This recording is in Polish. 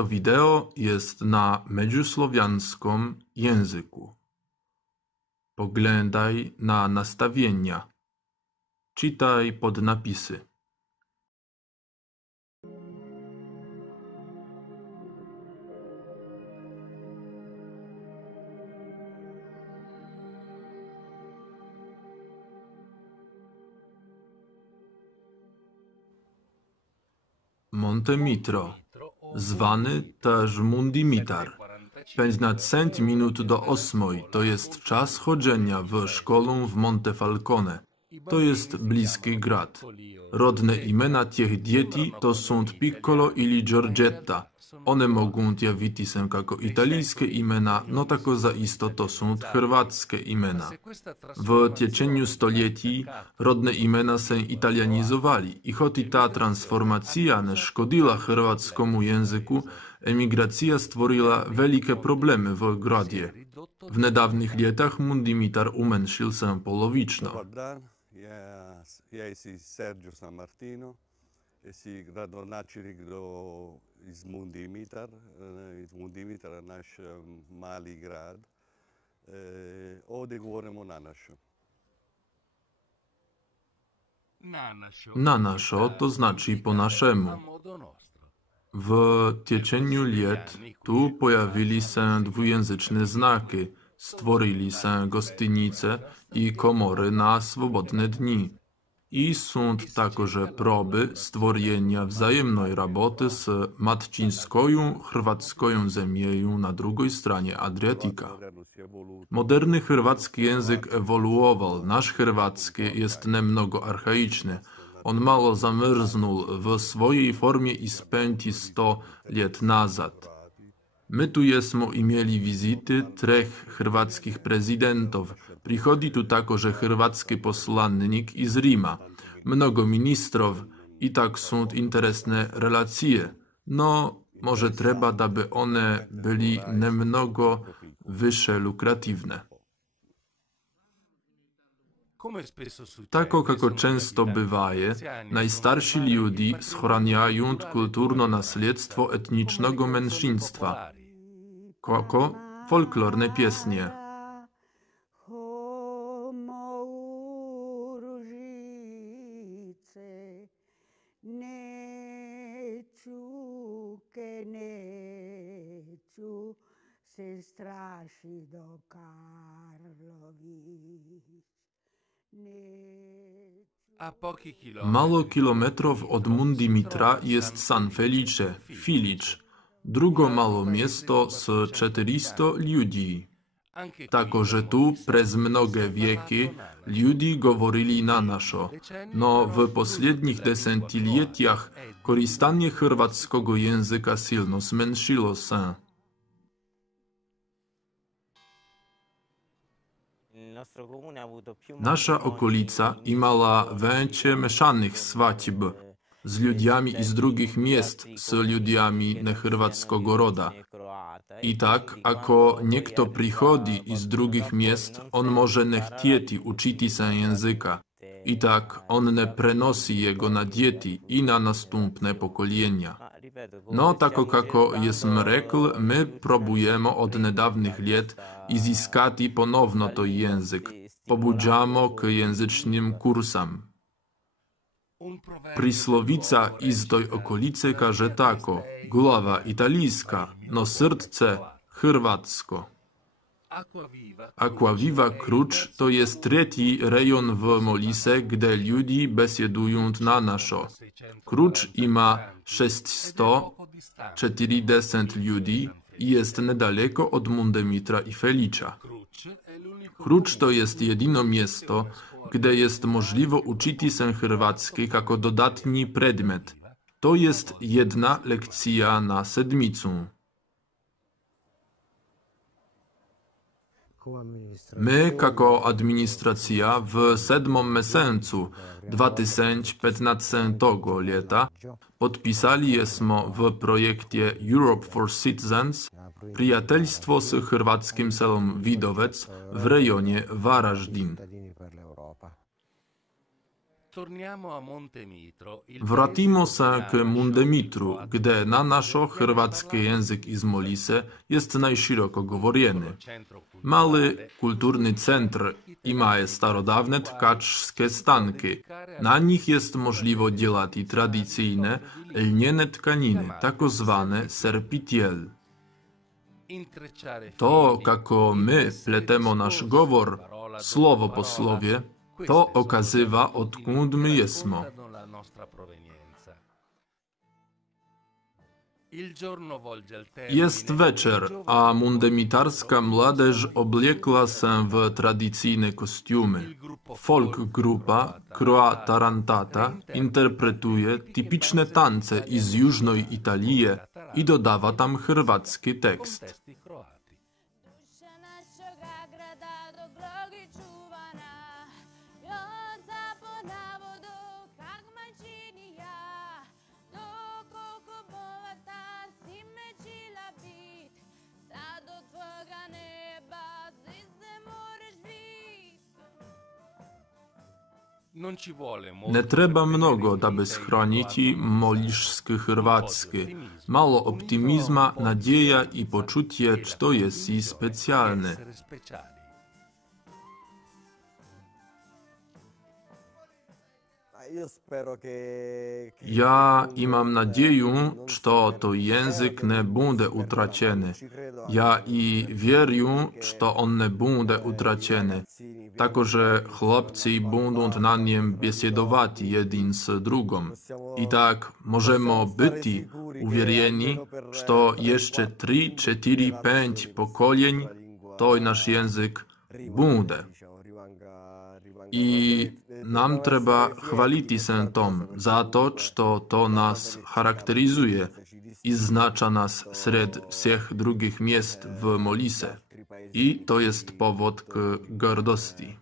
To wideo jest na međusłowianskom języku. Poglądaj na nastawienia. Czytaj podnapisy. Monte Mitro, zwany też Mundimitar. 15 minut do 8 to jest czas chodzenia w szkołę w Montefalcone. To jest bliski grad. Rodne imiona tych dzieci to są Piccolo i Giorgetta. One mogą zjawić się jako italijskie imiona, no tako zaisto to są chorwackie imiona. W cieniu stoleci rodne imiona się italianizowali i choć ta transformacja nie szkodziła chorwackiemu języku, emigracja stworzyła wielkie problemy w gradzie. W niedawnych latach Mundimitar umęszył się polowiczno. Ja jestem Sergio Sammartino, jestem gradonačelnik iz Mundimitar. Mundimitar je naš mali grad. Ovdje govorimo na našo. Na naszo to znaczy po naszemu. W cieniu lat tu pojawili się dwujęzyczne znaki, stworzyli się gostynice i komory na swobodne dni. I są także próby stworzenia wzajemnej roboty z matczyńską chorwacką ziemią na drugiej stronie Adriatyka. Moderny chorwacki język ewoluował. Nasz chorwacki jest nemnogo archaiczny. On mało zamrznął w swojej formie i spędzi 100 lat nazad. My tu jesmo mieli wizyty 3 chorwackich prezydentów. Przychodzi tu także chorwacki posłannik z Rima. Mnogo ministrów i tak są interesne relacje. No, może trzeba, aby one byli nemnogo wyższe lukratywne. Tako kako często bywaje, najstarsi ludzie schraniają kulturno nasledztwo etnicznego mężczyństwa. Koko folklorne pieśnie. Mało kilometrów od Mundimitra jest San Felice, Filic, drugo mało miasto z 400 ludzi. Także tu przez mnogie wieki ludzie mówili na naszo, no w poslednich desentyleciach korzystanie chorwackiego języka silno zmniejszyło się. Nasza okolica imała więcej mieszanych swatib z ludźmi z drugich miast, z ludźmi niechorwackiego roda. I tak, ako niekto przychodzi z drugich miast, on może nie chcieć uczyć się języka. I tak, on nie przenosi jego na dzieci i na następne pokolenia. No, tako kako jesm rekl, my próbujemy od niedawnych lat zyskać ponowno to język. Pobudzamy k języcznym kursam. Przysłowica z tej okolicy każe tako: głowa italijska, no serce chorwacko. Aquaviva Krucz to jest trzeci rejon w Molise, gdzie ludzie besiedują na naszo. Krucz ma 640 ludzi i jest niedaleko od Mundimitra i Felicia. Krucz to jest jedyne miasto, gdzie jest możliwe uczyć się chorwacki jako dodatni przedmiot. To jest jedna lekcja na sedmicę. My, jako administracja, w 7 miesiącu 2015 lata podpisali w projekcie Europe for Citizens przyjacielstwo z chorwackim selom Widowec w rejonie Varaždin. Vratimo se k Mundemitru, gde na našo hrvatski jezik iz Molise jest najširoko govorjeny. Mali kulturny centr ima je starodawne tkačske stanki. Na njih jest możliwo djelati tradycyjne lniene tkaniny, takozwane serpitiel. To, kako my pletemo nasz govor, slovo po slowie, to okazywa, odkąd my jesmo. Jest wieczór, a mundemitarska młodzież obliekła się w tradycyjne kostiumy. Folk grupa Croa Tarantata interpretuje typiczne tance z jużnej Italii i dodawa tam chorwacki tekst. Ne treba mnogo, da bi shraniti molišski hrvatski. Malo optimizma, nadzieja i poczucie, što jesi specjalny. Ja imam nadzieję, że to język nie będzie utracony. Ja i wierzę, że on nie będzie utracony. Także chłopcy będą na nim biesedować jeden z drugim. I tak możemy być uwiereni, że jeszcze 3, 4, 5 pokoleń to nasz język będzie. I nam trzeba chwalić się tym za to, że to nas charakteryzuje i znacza nas wśród wszystkich drugich miast w Molise. I to jest powód k gordości.